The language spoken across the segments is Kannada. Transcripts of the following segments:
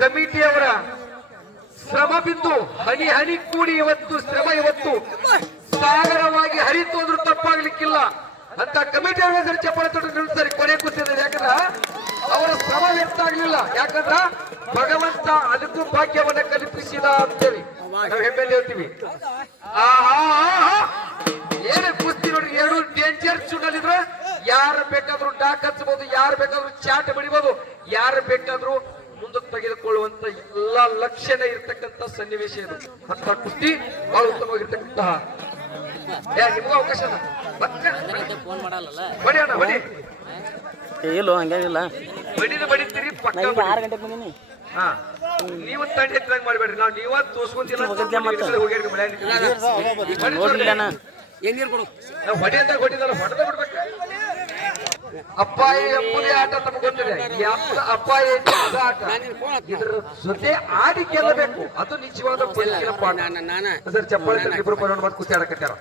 ಕಮಿಟಿಯವರ ಶ್ರಮ ಬಿದ್ದು ಹನಿ ಹನಿ ಕೂಡಿ ಇವತ್ತು ಶ್ರಮ ಇವತ್ತು ಸಾಗರವಾಗಿ ಹರಿತು ಅಂದ್ರೂ ತಪ್ಪಾಗ್ಲಿಕ್ಕಿಲ್ಲ ಅಂತ ಕಮಿಟಿಯವರ ಚಪ್ಪಾಳೆ ತೊಟ್ಟು ನಿಲ್ತಾರೆ ಕೊನೆ ಕೂತಿದ್ದಾರೆ. ಯಾಕಂದ್ರ ಅವರ ಶ್ರಮ ವ್ಯರ್ಥ ಆಗ್ಲಿಲ್ಲ. ಯಾಕಂದ್ರ ಭಗವಂತ ಅದಕ್ಕೂ ಭಾಗ್ಯವನ್ನ ಕಲ್ಪಿಸಿದ ಅಂತೇಳಿ ನಾವು ಹೆಮ್ಮೆಲ್ಲಿ ಹೇಳ್ತೀವಿ. ಏನೇ ಕುಸ್ತಿ ನೋಡ್ರಿ, ಎರಡು ಡೇಂಜರ್ ಚುನಲ್ ಇದ್ರೆ ಯಾರು ಬೇಕಾದ್ರೂ ಡಾಕ್ ಹಚ್ಚಬಹುದು, ಯಾರು ಬೇಕಾದ್ರೂ ಚಾಟ್ ಬಡಿಬಹುದು, ಯಾರು ಬೇಕಾದ್ರೂ ಮುಂದಕ್ಕೆ ತೆಗೆದುಕೊಳ್ಳುವಂತ ಎಲ್ಲಾ ಲಕ್ಷಣ ಇರ್ತಕ್ಕಂಥ ಸನ್ನಿವೇಶ ಇದು. ಅಂತ ಕುಸ್ತಿ ಬಹಳ ಉತ್ತಮವಾಗಿರ್ತಕ್ಕಂತಹ ನಿಮಗೂ ಅವಕಾಶ ಬಡಿ ಅಣ್ಣ ಬಡಿ. ಇಲ್ಲೋ ಹಂಗೇನಿಲ್ಲ, ಬಡಿತೀರಿ ಪಕ್ಕ 6 ಗಂಟೆಗೆ ಬಂದೀನಿ. ಹಾ ನೀವು ತಂಡ ಎತ್ತಂಗ್ ಮಾಡ್ಬೇಡ್ರಿ. ನಾವು ನೀವ ತೋರ್ಸ್ಕೊಂತಿಲ್ಲ ನಾವು ಹೊಡೆ ಅಂತ ಕೊಟ್ಟಿದ್ದಲ್ಲ, ಹೊಡೆದ ಬಿಡ್ಬೇಕು. ಅಪ್ಪಾಯಿ ಎಂಬುದೇ ಆಟ ತಮಗೆ ಗೊತ್ತಿದೆ. ಅಪ್ಪಾಯಿ ಆಟ ಇದ್ರ ಜೊತೆ ಆಡಿ ಗೆಲ್ಲಬೇಕು, ಅದು ನಿಜವಾದ ಬದುಕಿನ ಪಾಠ. ಸರ್ ಚಪ್ಪಾಳೆ ಇಬ್ರು ಬರೋಣ ಮತ್ತೆ ಕುಸ್ತಿ ಆಡಕತ್ತಾರ.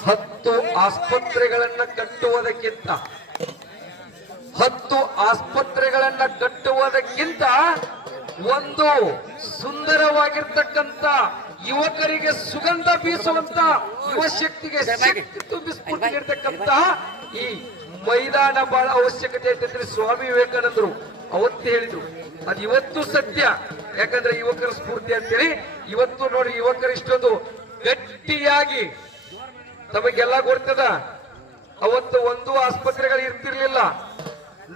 ಹತ್ತು ಆಸ್ಪತ್ರೆಗಳನ್ನ ಕಟ್ಟುವುದಕ್ಕಿಂತ ಒಂದು ಸುಂದರವಾಗಿರ್ತಕ್ಕಂಥ ಯುವಕರಿಗೆ ಸುಗಂಧ ಬೀಸುವಂತ ಯುವ ಶಕ್ತಿಗೆ ಶಕ್ತಿ ತುಂಬಿಸಿಕೊಟ್ಟಿರ್ತಕ್ಕಂಥ ಈ ಮೈದಾನ ಬಹಳ ಅವಶ್ಯಕತೆ ಐತೆ. ಸ್ವಾಮಿ ವಿವೇಕಾನಂದರು ಅವತ್ತು ಹೇಳಿದ್ರು, ಅದು ಇವತ್ತು ಸತ್ಯ. ಯಾಕಂದ್ರೆ ಯುವಕರ ಸ್ಫೂರ್ತಿ ಅಂತೇಳಿ ಇವತ್ತು ನೋಡಿ ಯುವಕರು ಇಷ್ಟೊಂದು ಗಟ್ಟಿಯಾಗಿ ತಮಗೆಲ್ಲ ಗೊತ್ತದ. ಅವತ್ತು ಒಂದು ಆಸ್ಪತ್ರೆಗಳು ಇರ್ತಿರ್ಲಿಲ್ಲ.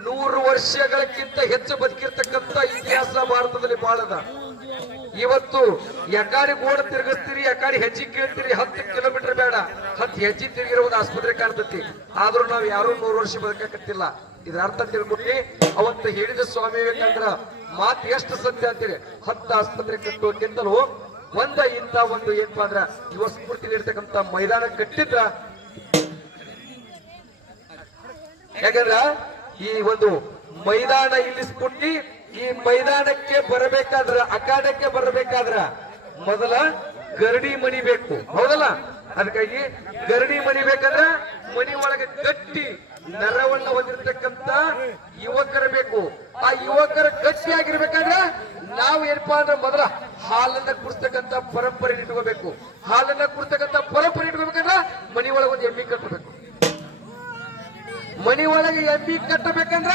100 ವರ್ಷಗಳಕ್ಕಿಂತ ಹೆಚ್ಚು ಬದುಕಿರ್ತಕ್ಕಂಥ ಇತಿಹಾಸ ಭಾರತದಲ್ಲಿ ಬಹಳದ. ಇವತ್ತು ಯಕಾಡಿ ಗೋಡ ತಿರುಗಿಸ್ತೀರಿ, ಯಕಾಡಿ ಹೆಜ್ಜೆ ಕೇಳ್ತೀರಿ, 10 ಕಿಲೋಮೀಟರ್ ಬೇಡ 10 ಹೆಜ್ಜೆ ತಿರುಗಿರೋದು ಆಸ್ಪತ್ರೆ ಕಾಣ್ತತಿ. ಆದ್ರೂ ನಾವು ಯಾರು 100 ವರ್ಷ ಬದುಕಕತ್ತಿಲ್ಲ. ಇದ್ರ ಅರ್ಥ ತಿಳ್ಕೊಟ್ಟಿ ಅವತ್ತು ಹೇಳಿದ ಸ್ವಾಮಿ ವಿವೇಕಾನಂದರ ಮಾತು ಎಷ್ಟು ಸತ್ಯ ಅಂತೇಳಿ. 10 ಆಸ್ಪತ್ರೆ ಕಟ್ಟುವಕ್ಕಿಂತಲೂ ಇಂತ ಒಂದು ಏನಪ್ಪಾ ಅಂದ್ರ ಯುವ ಸ್ಫೂರ್ತಿ ಇರ್ತಕ್ಕಂಥ ಮೈದಾನ ಕಟ್ಟಿದ್ರ. ಯಾಕಂದ್ರ ಈ ಒಂದು ಮೈದಾನ ಇಲ್ಲಿ ಸ್ಫೂರ್ತಿ, ಈ ಮೈದಾನಕ್ಕೆ ಬರಬೇಕಾದ್ರ ಅಖಾಡಕ್ಕೆ ಬರಬೇಕಾದ್ರ ಮೊದಲ ಗರಡಿ ಮಣಿ ಬೇಕು, ಹೌದಲ್ಲ? ಅದಕ್ಕಾಗಿ ಗರಡಿ ಮಣಿ ಬೇಕಂದ್ರ ಮನಿ ಒಳಗೆ ಗಟ್ಟಿ ನರವನ್ನ ಹೊಂದಿರತಕ್ಕಂತ ಯುವಕರು ಬೇಕು. ಆ ಯುವಕರ ಗಟ್ಟಿಯಾಗಿರ್ಬೇಕಾದ್ರೆ ನಾವು ಏನಪ್ಪಾ ಅಂದ್ರೆ ಮೊದಲ ಹಾಲನ್ನ ಕುಡಿಸ್ತಕ್ಕಂಥ ಪರಂಪರೆ ಇಟ್ಕೋಬೇಕು. ಹಾಲನ್ನ ಕುಡಿಸ್ತಕ್ಕಂಥ ಪರಂಪರೆ ಇಟ್ಕೋಬೇಕಂದ್ರ ಮನಿ ಒಳಗೆ ಒಂದು ಎಮ್ಮಿ ಕಟ್ಟಬೇಕು. ಮನಿ ಒಳಗೆ ಎಮ್ಮಿ ಕಟ್ಟಬೇಕಂದ್ರ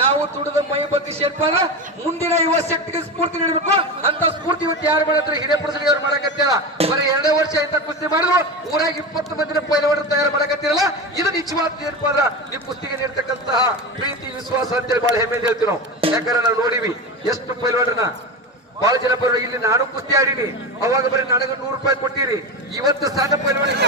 ನಾವು ದುಡಿದ ಮೈ ಬಗ್ಗಿಸಿ ಏನಪ್ಪಾ ಅಂದ್ರೆ ಮುಂದಿನ ಯುವ ಶಕ್ತಿಗೆ ಸ್ಫೂರ್ತಿ ನೀಡಬೇಕು. ಅಂತ ಸ್ಫೂರ್ತಿ ಇವತ್ತು ಯಾರು ಮಾಡಿದ್ರೆ ಹಿರೇಪುರಸಲಿ ಅವ್ರು ಮಾಡಕತ್ತಾರ. ಬರೀ 2 ವರ್ಷ ಇಂತ ಕುಸ್ತಿ ಮಾಡಿದ್ರು ಊರಾಗ 20 ಮಂದಿನ ಪೈಲವಾಡರು ತಯಾರು ಮಾಡಕತ್ತಿರಲ್ಲ. ಇದು ನಿಜವಾದ ಏನಪ್ಪಾ ಅಂದ್ರ ಈ ಕುಸ್ತಿಗೆ ನೀಡ್ತಕ್ಕಂತಹ ಪ್ರೀತಿ ವಿಶ್ವಾಸ ಅಂತೇಳಿ ಬಹಳ ಹೆಮ್ಮೆ ಹೇಳ್ತೀವಿ ನಾವು. ಯಾಕಂದ್ರೆ ನಾವು ನೋಡಿವಿ ಎಷ್ಟು ಪೈಲವಾಡರನ್ನ. ಬಹಳ ಜನ ಬರೋ ಇಲ್ಲಿ ನಾನು ಕುಸ್ತಿ ಆಡಿನಿ, ಅವಾಗ ಬರೀ ನನಗೆ 100 ರೂಪಾಯಿ ಕೊಟ್ಟಿರಿ. ಇವತ್ತು ಸಣ್ಣ ಪೈಲವಾಡಿಗೆ